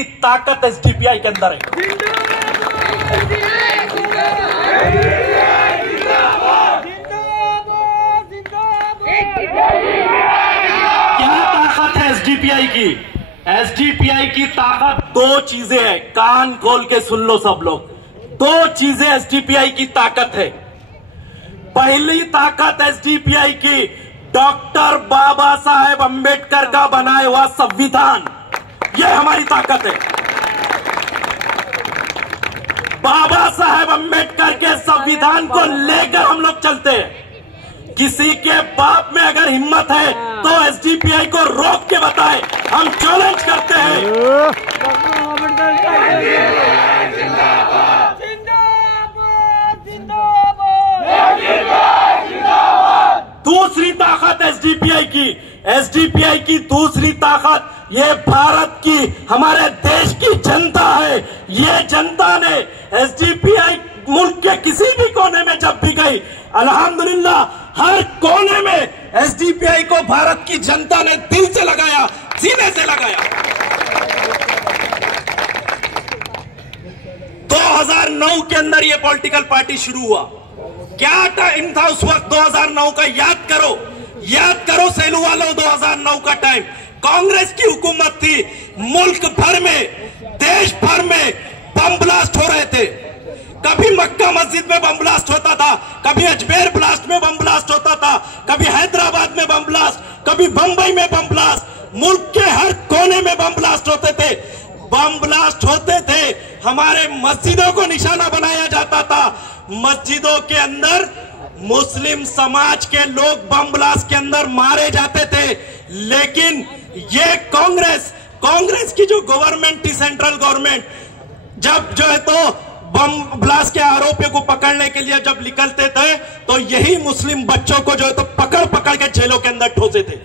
की ताकत एसडीपीआई के अंदर है। क्या ताकत है एसडीपीआई की? एसडीपीआई की ताकत दो चीजें हैं, कान खोल के सुन लो सब लोग। दो चीजें एसडीपीआई की ताकत है। पहली ताकत एसडीपीआई की डॉक्टर बाबा साहेब अंबेडकर का बनाया हुआ संविधान, यह हमारी ताकत है। बाबा साहेब अंबेडकर के संविधान को लेकर हम लोग चलते हैं। किसी के बाप में अगर हिम्मत है तो एसडीपीआई को रोक के बताए, हम चैलेंज करते हैं। दूसरी ताकत एसडीपीआई की दूसरी ताकत ये भारत की, हमारे देश की जनता है। ये जनता ने एसडीपीआई मुल्क के किसी भी कोने में जब भी गई, अल्हम्दुलिल्लाह हर कोने में एसडीपीआई को भारत की जनता ने दिल से लगाया, सीने से लगाया। 2009 के अंदर ये पॉलिटिकल पार्टी शुरू हुआ। क्या टाइम था उस वक्त 2009 का? याद करो सेलू वालों, 2009 का टाइम कांग्रेस की हुकूमत थी। मुल्क भर में, देश भर में बम ब्लास्ट हो रहे थे। कभी मक्का मस्जिद में बम ब्लास्ट होता था, कभी अजमेर ब्लास्ट में बम ब्लास्ट होता था, कभी हैदराबाद में बम ब्लास्ट, कभी बंबई में बम ब्लास्ट। मुल्क के हर कोने में बम ब्लास्ट होते थे। बम ब्लास्ट होते थे, हमारे मस्जिदों को निशाना बनाया जाता था। मस्जिदों के अंदर मुस्लिम समाज के लोग बम ब्लास्ट के अंदर मारे जाते थे। लेकिन ये कांग्रेस की जो गवर्नमेंट थी, सेंट्रल गवर्नमेंट, जब जो है तो बम ब्लास्ट के आरोपियों को पकड़ने के लिए जब निकलते थे तो यही मुस्लिम बच्चों को जो है तो पकड़ के जेलों के अंदर ठोसे थे।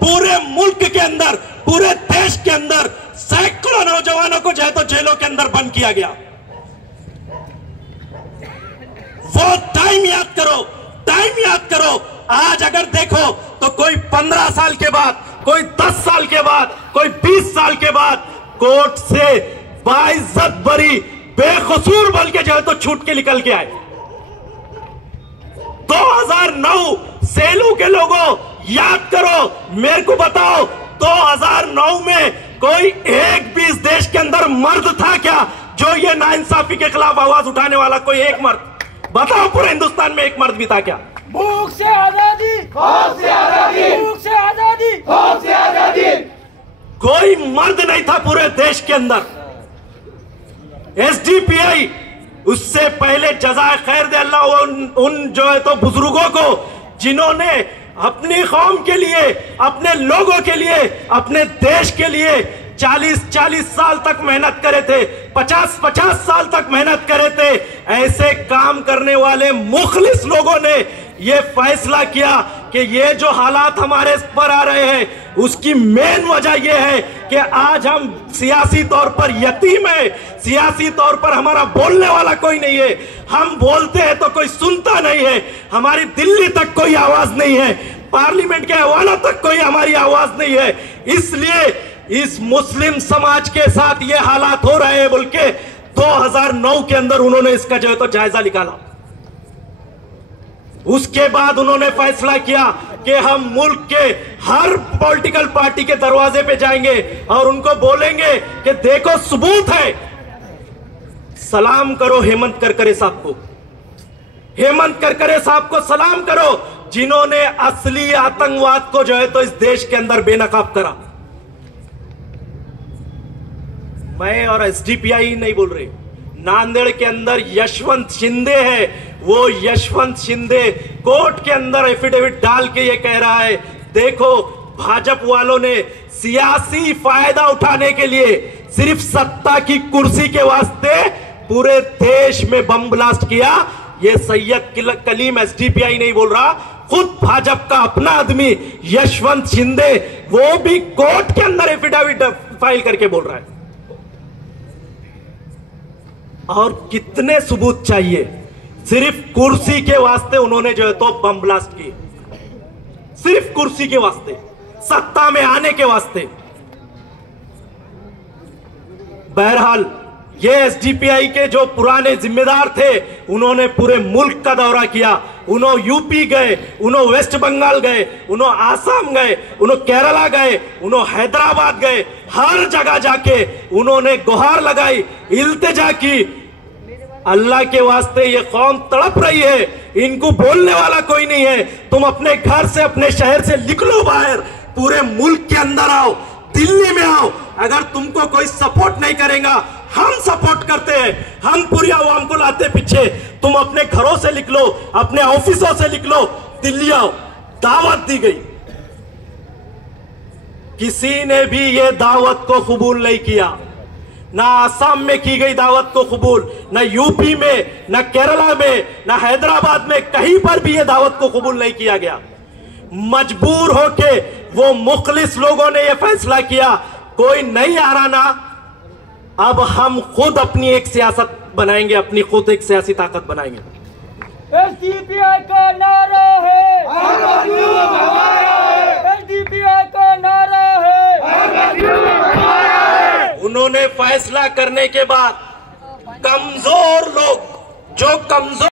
पूरे मुल्क के अंदर, पूरे देश के अंदर सैकड़ों नौजवानों को जो है तो जेलों के अंदर बंद किया गया। वो टाइम याद करो। आज अगर देखो तो कोई 15 साल के बाद, कोई 10 साल के बाद, कोई 20 साल के बाद कोर्ट से बाइज्जत बरी, बेकसूर बोल के जो है तो छूट के निकल के आए। 2009 सेलू के लोगों याद करो, मेरे को बताओ 2009 में कोई एक भी इस देश के अंदर मर्द था क्या जो ये नाइंसाफी के खिलाफ आवाज उठाने वाला? कोई एक मर्द बताओ, पूरे हिंदुस्तान में एक मर्द भी था क्या? भूख से आजादी, खौफ से आजादी, भूख से आजादी, खौफ से आजादी। कोई मर्द नहीं था पूरे देश के अंदर। एसडीपीआई उससे पहले जज़ाए खैर दे अल्लाह उन जो है तो बुजुर्गों को जिन्होंने अपनी कौम के लिए, अपने लोगों के लिए, अपने देश के लिए 40-40 साल तक मेहनत करे थे, 50-50 साल तक मेहनत करे थे। ऐसे काम करने वाले मुखलिस लोगों ने ये फैसला किया कि ये जो हालात हमारे पर आ रहे हैं उसकी मेन वजह यह है कि आज हम सियासी तौर पर यतीम है, सियासी तौर पर हमारा बोलने वाला कोई नहीं है। हम बोलते हैं तो कोई सुनता नहीं है, हमारी दिल्ली तक कोई आवाज नहीं है, पार्लियामेंट के ऐवानों तक कोई हमारी आवाज नहीं है। इसलिए इस मुस्लिम समाज के साथ ये हालात हो रहे हैं बोल के 2009 के अंदर उन्होंने इसका जो है तो जायजा निकाला। उसके बाद उन्होंने फैसला किया कि हम मुल्क के हर पॉलिटिकल पार्टी के दरवाजे पे जाएंगे और उनको बोलेंगे कि देखो सबूत है। सलाम करो हेमंत करकरे साहब को, हेमंत करकरे साहब को सलाम करो जिन्होंने असली आतंकवाद को जो है तो इस देश के अंदर बेनकाब करा। मैं और एसडीपीआई नहीं बोल रहे, नांदेड़ के अंदर यशवंत शिंदे है, वो यशवंत शिंदे कोर्ट के अंदर एफिडेविट डाल के ये कह रहा है देखो भाजपा वालों ने सियासी फायदा उठाने के लिए, सिर्फ सत्ता की कुर्सी के वास्ते पूरे देश में बम ब्लास्ट किया। ये सैयद कलीम एसडीपीआई नहीं बोल रहा, खुद भाजपा का अपना आदमी यशवंत शिंदे वो भी कोर्ट के अंदर एफिडेविट फाइल करके बोल रहा है। और कितने सबूत चाहिए? सिर्फ कुर्सी के वास्ते उन्होंने जो है तो बम ब्लास्ट किए, सिर्फ कुर्सी के वास्ते, सत्ता में आने के वास्ते। बहरहाल ये एसडीपीआई के जो पुराने जिम्मेदार थे उन्होंने पूरे मुल्क का दौरा किया। उन्होंने यूपी गए, उन्होंने वेस्ट बंगाल गए, उन्होंने आसाम गए, उन्होंने केरला गए, उन्होंने हैदराबाद गए। हर जगह जाके उन्होंने गुहार लगाई, इल्तिजा की। अल्लाह के वास्ते ये कौम तड़प रही है, इनको बोलने वाला कोई नहीं है। तुम अपने घर से, अपने शहर से निकलो बाहर, पूरे मुल्क के अंदर आओ, दिल्ली में आओ। अगर तुमको कोई सपोर्ट नहीं करेगा, हम सपोर्ट करते हैं, हम पूरी आवाम को लाते पीछे। तुम अपने घरों से निकलो, अपने ऑफिसों से निकलो, दिल्ली आओ। दावत दी गई, किसी ने भी ये दावत को कबूल नहीं किया। ना आसाम में की गई दावत को कबूल, ना यूपी में, ना केरला में, ना हैदराबाद में, कहीं पर भी ये दावत को कबूल नहीं किया गया। मजबूर होके वो मुखलिस लोगों ने ये फैसला किया, कोई नहीं आ रहा ना, अब हम खुद अपनी एक सियासत बनाएंगे, अपनी खुद एक सियासी ताकत बनाएंगे। एसडीपीआई का नारा है, एसडीपीआई का नारा है। उन्होंने फैसला करने के बाद कमजोर लोग, जो कमजोर